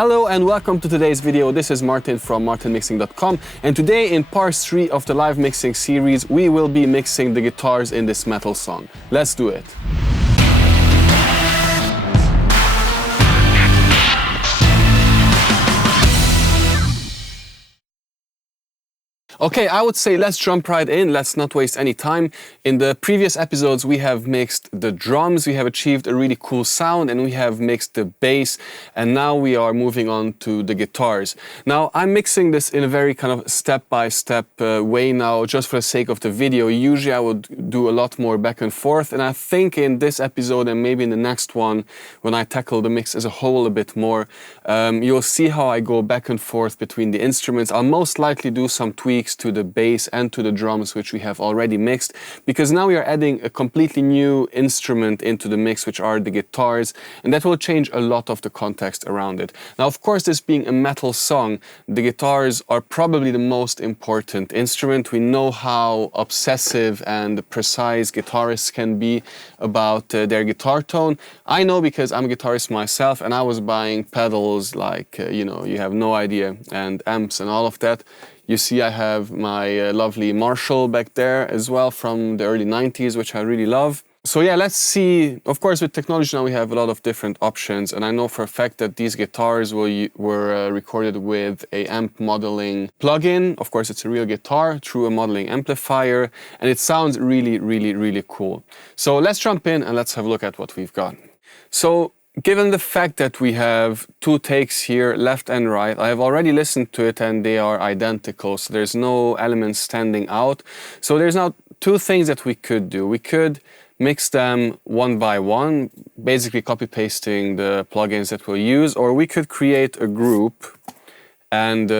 Hello and welcome to today's video. This is Martin from martinmixing.com, and today in part 3 of the live mixing series we will be mixing the guitars in this metal song. Let's do it. Okay, I would say let's jump right in, let's not waste any time. In the previous episodes we have mixed the drums, we have achieved a really cool sound, and we have mixed the bass, and now we are moving on to the guitars. Now I'm mixing this in a very kind of step-by-step way now, just for the sake of the video. Usually I would do a lot more back and forth, and I think in this episode and maybe in the next one, when I tackle the mix as a whole a bit more, you'll see how I go back and forth between the instruments. I'll most likely do some tweaks to the bass and to the drums, which we have already mixed, because now we are adding a completely new instrument into the mix, which are the guitars, and that will change a lot of the context around it. Now, of course, this being a metal song, the guitars are probably the most important instrument. We know how obsessive and precise guitarists can be about their guitar tone. I know because I'm a guitarist myself, and I was buying pedals like, you have no idea, and amps and all of that. You see I have my lovely Marshall back there as well from the early 90s, which I really love. So yeah, let's see. Of course, with technology now we have a lot of different options, and I know for a fact that these guitars were recorded with a amp modeling plugin. Of course, it's a real guitar through a modeling amplifier, and it sounds really, really, really cool. So let's jump in and let's have a look at what we've got. So, given the fact that we have two takes here, left and right, I have already listened to it and they are identical, so there's no elements standing out. So there's now two things that we could do. We could mix them one by one, basically copy-pasting the plugins that we'll use, or we could create a group and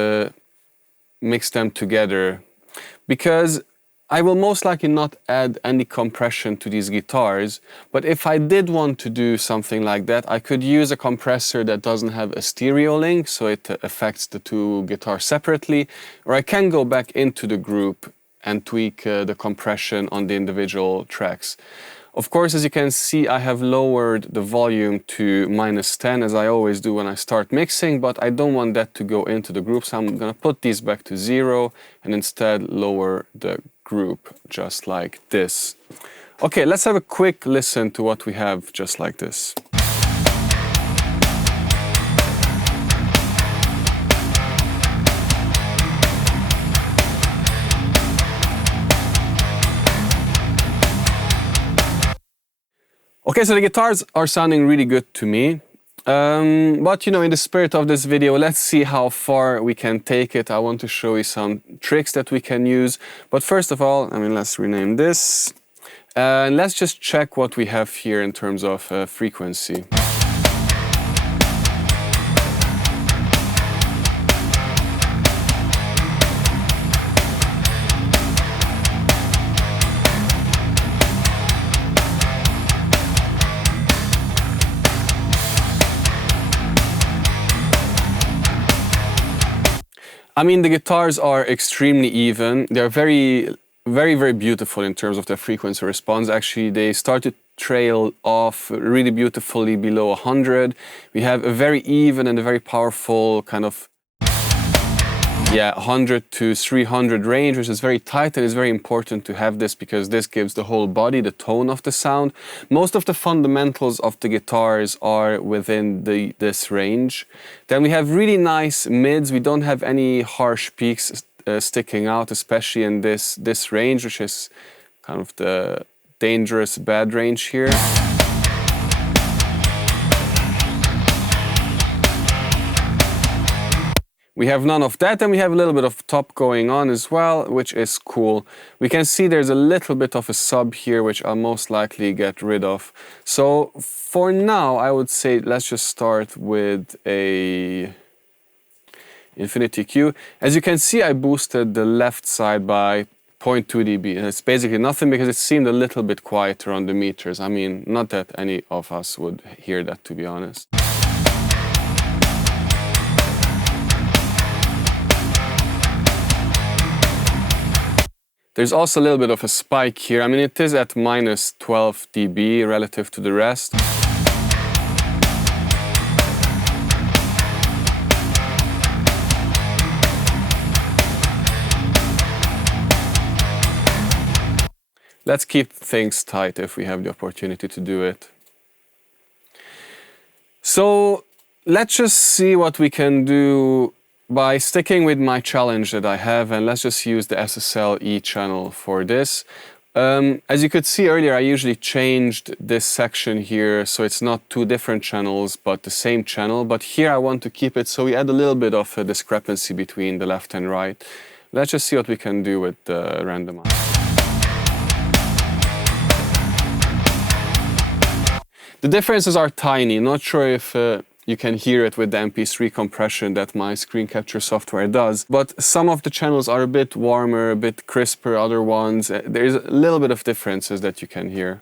mix them together. Because I will most likely not add any compression to these guitars, but if I did want to do something like that, I could use a compressor that doesn't have a stereo link, so it affects the two guitars separately, or I can go back into the group and tweak the compression on the individual tracks. Of course, as you can see, I have lowered the volume to -10, as I always do when I start mixing, but I don't want that to go into the group, so I'm gonna put these back to 0 and instead lower the group just like this. Okay, let's have a quick listen to what we have just like this. Okay, so the guitars are sounding really good to me. But in the spirit of this video, let's see how far we can take it. I want to show you some tricks that we can use. But first of all, let's rename this. And let's just check what we have here in terms of frequency. The guitars are extremely even. They're very, very, very beautiful in terms of their frequency response. Actually, they start to trail off really beautifully below 100. We have a very even and a very powerful kind of 100 to 300 range, which is very tight, and it's very important to have this because this gives the whole body the tone of the sound. Most of the fundamentals of the guitars are within this range. Then we have really nice mids. We don't have any harsh peaks sticking out, especially in this range, which is kind of the dangerous bad range here. We have none of that, and we have a little bit of top going on as well, which is cool. We can see there's a little bit of a sub here, which I'll most likely get rid of. So for now, I would say let's just start with a Infinity Q. As you can see, I boosted the left side by 0.2 dB. And it's basically nothing because it seemed a little bit quieter on the meters. Not that any of us would hear that, to be honest. There's also a little bit of a spike here. It is at -12 dB relative to the rest. let's keep things tight if we have the opportunity to do it. So let's just see what we can do by sticking with my challenge that I have, and let's just use the SSL E channel for this. As you could see earlier, I usually changed this section here, so it's not two different channels, but the same channel. But here I want to keep it, so we add a little bit of a discrepancy between the left and right. Let's just see what we can do with the randomizer. The differences are tiny. Not sure if you can hear it with the MP3 compression that my screen capture software does, but some of the channels are a bit warmer, a bit crisper, other ones. There's a little bit of differences that you can hear.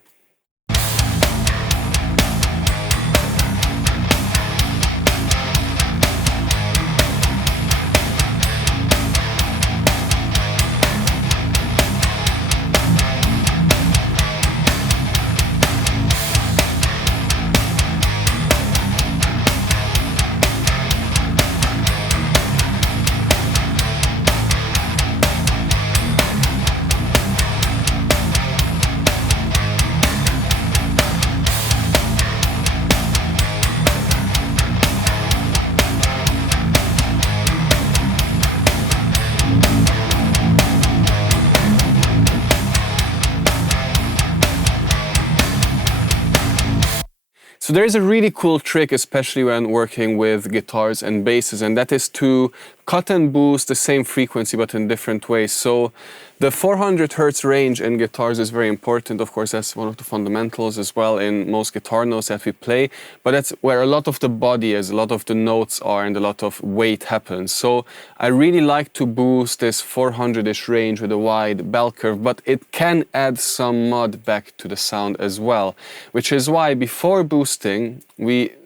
So there is a really cool trick, especially when working with guitars and basses, and that is to cut and boost the same frequency but in different ways. So the 400 Hertz range in guitars is very important. Of course, that's one of the fundamentals as well in most guitar notes that we play, but that's where a lot of the body is, a lot of the notes are, and a lot of weight happens. So I really like to boost this 400-ish range with a wide bell curve, but it can add some mud back to the sound as well, which is why before boosting,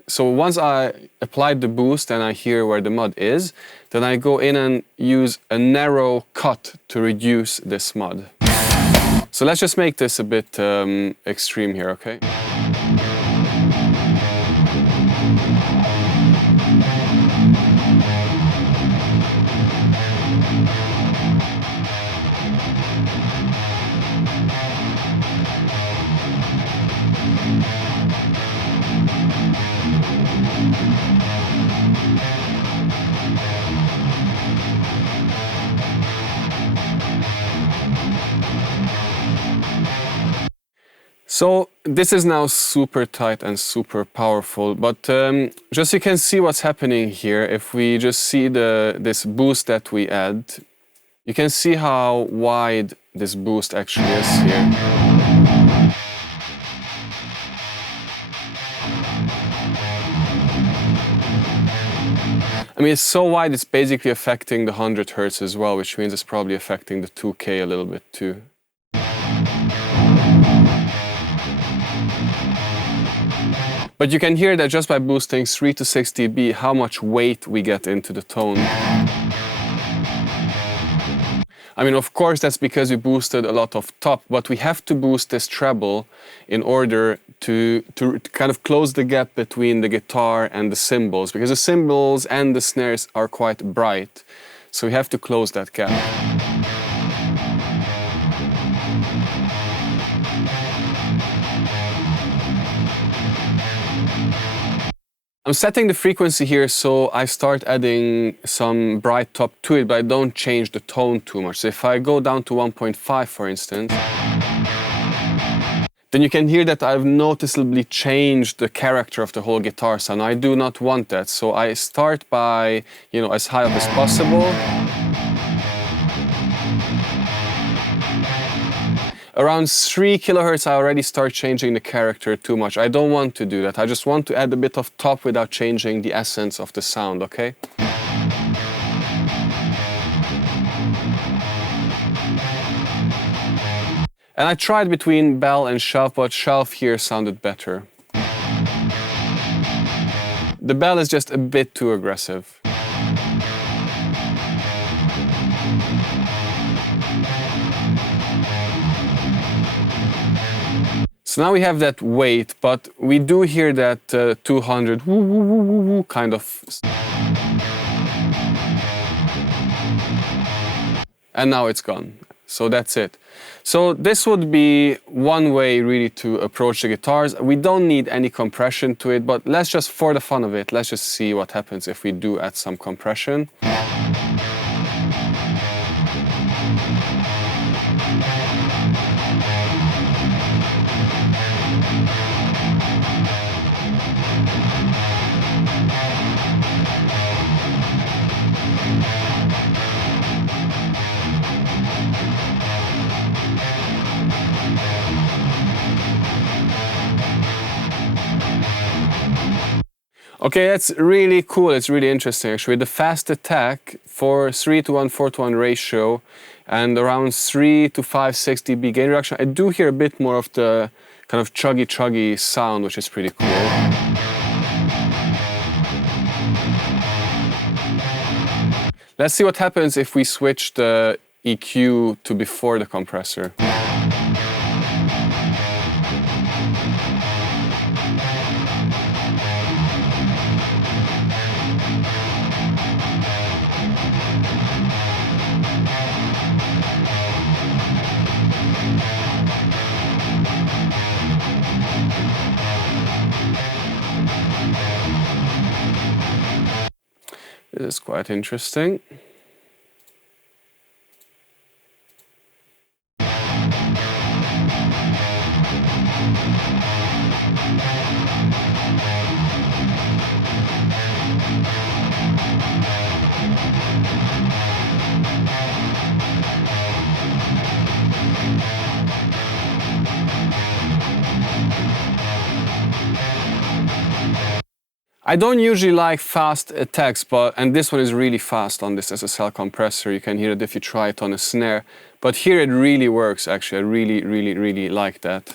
so once I applied the boost and I hear where the mud is, then I go in and use a narrow cut to reduce this mud. So let's just make this a bit extreme here, okay? So this is now super tight and super powerful, but just you can see what's happening here. If we just see this boost that we add, you can see how wide this boost actually is here. I mean, it's so wide, it's basically affecting the 100 Hertz as well, which means it's probably affecting the 2K a little bit too. But you can hear that just by boosting 3 to 6 dB, how much weight we get into the tone. I mean, of course, that's because we boosted a lot of top, but we have to boost this treble in order to kind of close the gap between the guitar and the cymbals, because the cymbals and the snares are quite bright. So we have to close that gap. I'm setting the frequency here, so I start adding some bright top to it, but I don't change the tone too much. So if I go down to 1.5, for instance, then you can hear that I've noticeably changed the character of the whole guitar sound. I do not want that, so I start by, as high up as possible. Around 3 kilohertz, I already start changing the character too much. I don't want to do that. I just want to add a bit of top without changing the essence of the sound, okay? And I tried between bell and shelf, but shelf here sounded better. The bell is just a bit too aggressive. So now we have that weight, but we do hear that 200 woo, woo, woo, woo, woo, kind of. And now it's gone. So that's it. So this would be one way really to approach the guitars. We don't need any compression to it, but let's just, for the fun of it, let's just see what happens if we do add some compression. Okay, that's really cool. It's really interesting actually. The fast attack for 3:1, 4:1 ratio and around 3 to 5, 6 dB gain reduction. I do hear a bit more of the kind of chuggy sound, which is pretty cool. Let's see what happens if we switch the EQ to before the compressor. This is quite interesting. I don't usually like fast attacks, and this one is really fast on this SSL compressor. You can hear it if you try it on a snare, but here it really works actually. I really like that.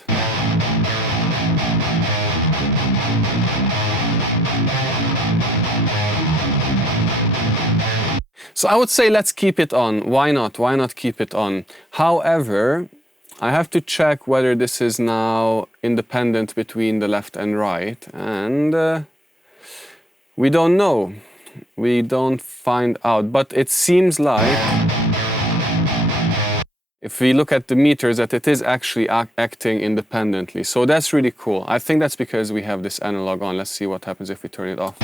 So I would say let's keep it on. Why not? Why not keep it on? However, I have to check whether this is now independent between the left and right, and we don't know. We don't find out, but it seems like if we look at the meters that it is actually acting independently. So that's really cool. I think that's because we have this analog on. Let's see what happens if we turn it off.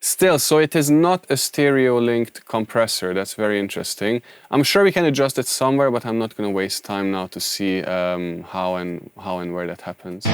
Still, so it is not a stereo-linked compressor. That's very interesting. I'm sure we can adjust it somewhere, but I'm not going to waste time now to see how and where that happens.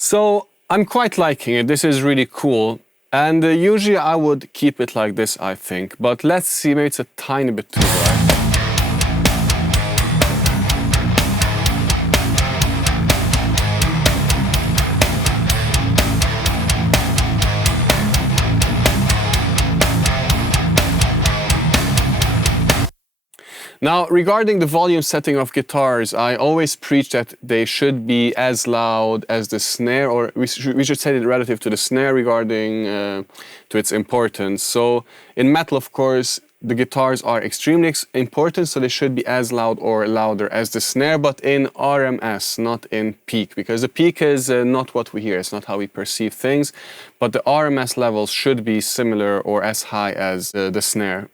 So I'm quite liking it. This is really cool. And usually I would keep it like this, I think. But let's see, maybe it's a tiny bit too bright. Now, regarding the volume setting of guitars, I always preach that they should be as loud as the snare, or we should set it relative to the snare regarding to its importance. So in metal, of course, the guitars are extremely important, so they should be as loud or louder as the snare, but in RMS, not in peak, because the peak is not what we hear, it's not how we perceive things, but the RMS levels should be similar or as high as the snare.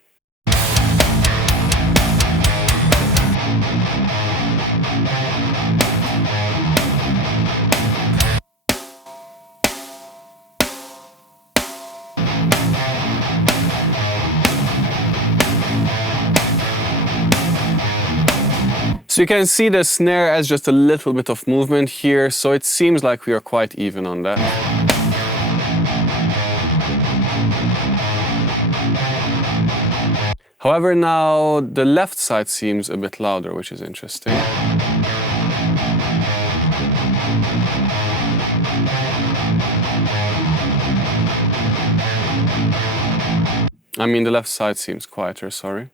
So you can see the snare as just a little bit of movement here, so it seems like we are quite even on that. However, now the left side seems a bit louder, which is interesting. I mean, the left side seems quieter, sorry.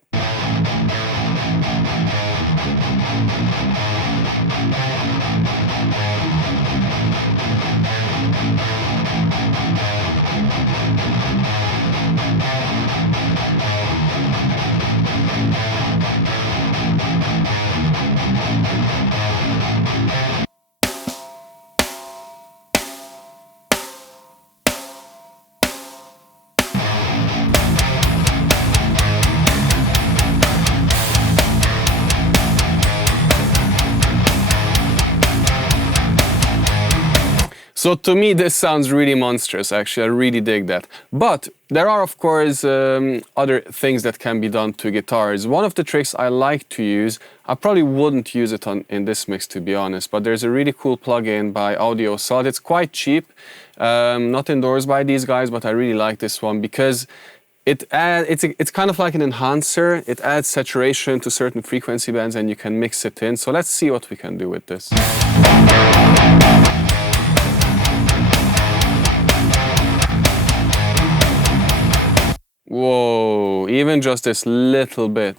So to me, this sounds really monstrous, actually. I really dig that. But there are, of course, other things that can be done to guitars. One of the tricks I like to use, I probably wouldn't use it in this mix, to be honest, but there's a really cool plugin by Audio Salt. It's quite cheap, not endorsed by these guys, but I really like this one because it's kind of like an enhancer. It adds saturation to certain frequency bands and you can mix it in. So let's see what we can do with this. Whoa, even just this little bit.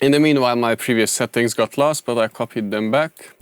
In the meanwhile, my previous settings got lost, but I copied them back.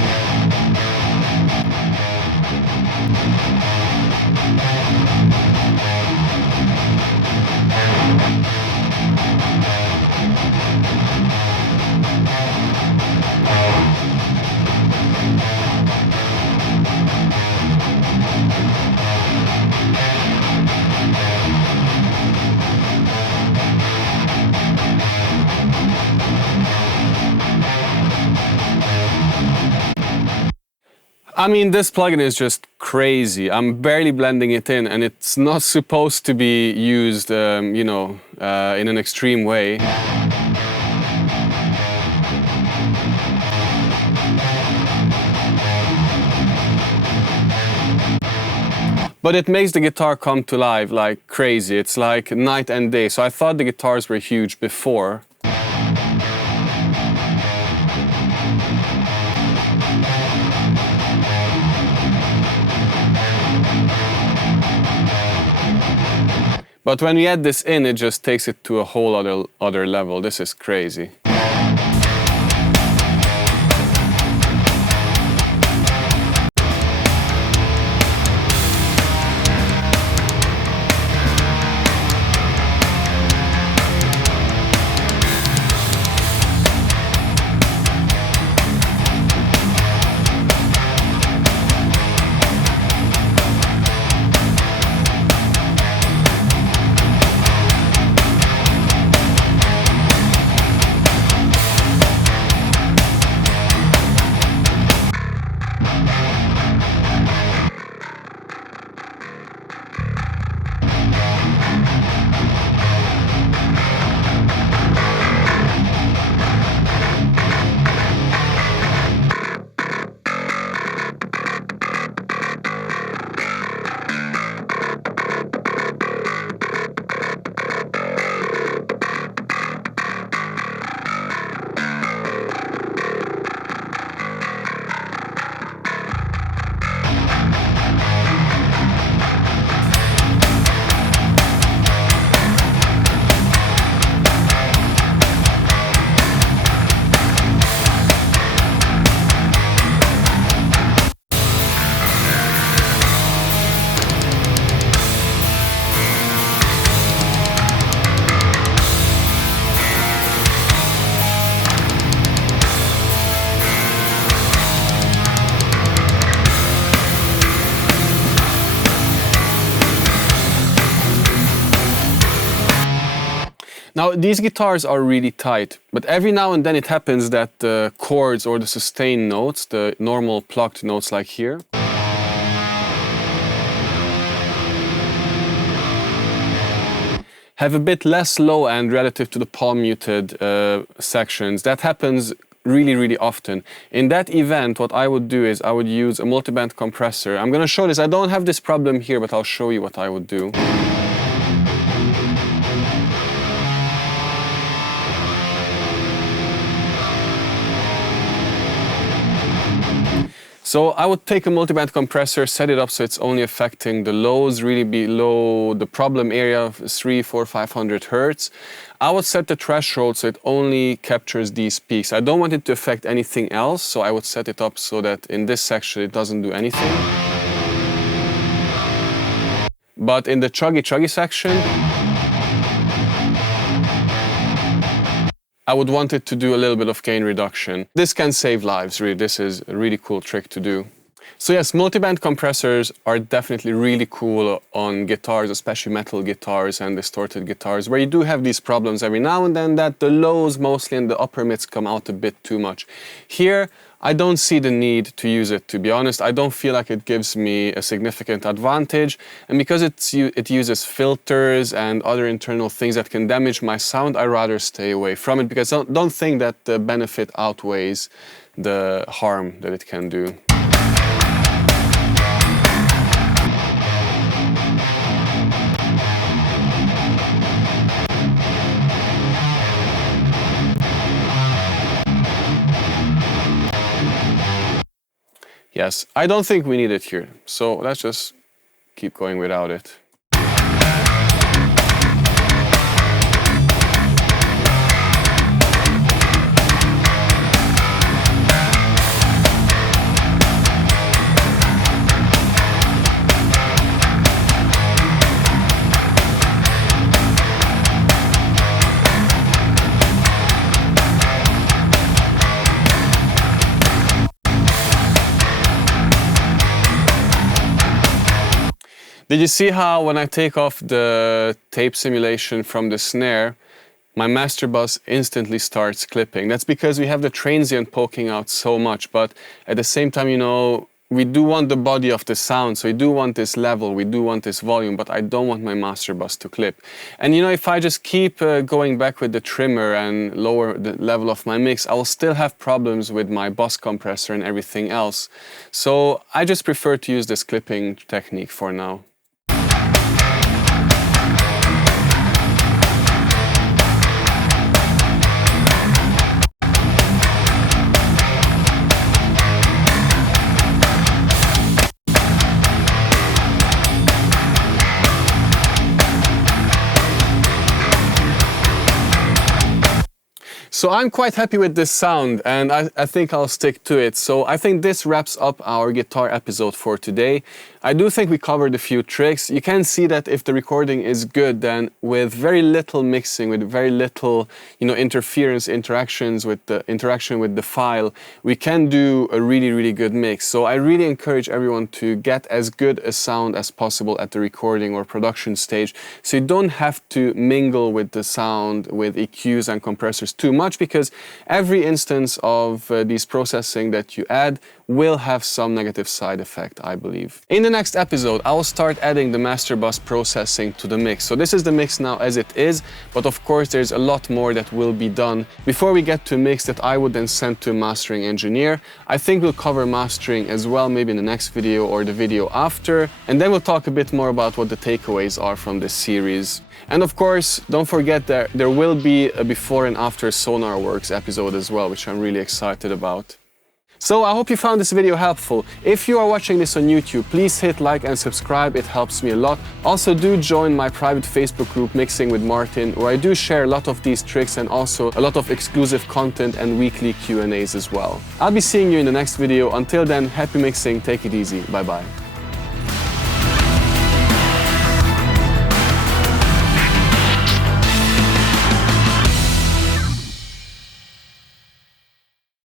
I mean, this plugin is just crazy. I'm barely blending it in, and it's not supposed to be used, you know, in an extreme way. But it makes the guitar come to life like crazy. It's like night and day. So I thought the guitars were huge before. But when we add this in, it just takes it to a whole other level. This is crazy. Now, these guitars are really tight, but every now and then it happens that the chords or the sustained notes, the normal plucked notes like here, have a bit less low end relative to the palm muted sections. That happens really often. In that event, what I would do is I would use a multiband compressor. I'm gonna show this. I don't have this problem here, but I'll show you what I would do. So I would take a multiband compressor, set it up so it's only affecting the lows, really below the problem area of 300, 400, 500 hertz. I would set the threshold so it only captures these peaks. I don't want it to affect anything else, so I would set it up so that in this section it doesn't do anything. But in the chuggy section, I would want it to do a little bit of gain reduction. This can save lives, really. This is a really cool trick to do. So yes, multiband compressors are definitely really cool on guitars, especially metal guitars and distorted guitars, where you do have these problems every now and then that the lows mostly and the upper mids come out a bit too much. Here, I don't see the need to use it, to be honest. I don't feel like it gives me a significant advantage. And because it uses filters and other internal things that can damage my sound, I'd rather stay away from it because I don't think that the benefit outweighs the harm that it can do. Yes, I don't think we need it here, so let's just keep going without it. Did you see how when I take off the tape simulation from the snare, my master bus instantly starts clipping? That's because we have the transient poking out so much, but at the same time, you know, we do want the body of the sound, so we do want this level, we do want this volume, but I don't want my master bus to clip. And you know, if I just keep going back with the trimmer and lower the level of my mix, I will still have problems with my bus compressor and everything else. So I just prefer to use this clipping technique for now. So I'm quite happy with this sound and I think I'll stick to it. So I think this wraps up our guitar episode for today. I do think we covered a few tricks. You can see that if the recording is good, then with very little mixing, with very little, you know, interaction with the file, we can do a really good mix. So I really encourage everyone to get as good a sound as possible at the recording or production stage. So you don't have to mingle with the sound with EQs and compressors too much, because every instance of these processing that you add will have some negative side effect, I believe. In the next episode, I will start adding the master bus processing to the mix. So this is the mix now as it is, but of course there's a lot more that will be done before we get to a mix that I would then send to a mastering engineer. I think we'll cover mastering as well, maybe in the next video or the video after, and then we'll talk a bit more about what the takeaways are from this series. And of course, don't forget that there will be a before and after SonarWorks episode as well, which I'm really excited about. So I hope you found this video helpful. If you are watching this on YouTube, please hit like and subscribe, it helps me a lot. Also do join my private Facebook group Mixing with Martin, where I do share a lot of these tricks and also a lot of exclusive content and weekly Q&As as well. I'll be seeing you in the next video. Until then, happy mixing, take it easy, bye bye.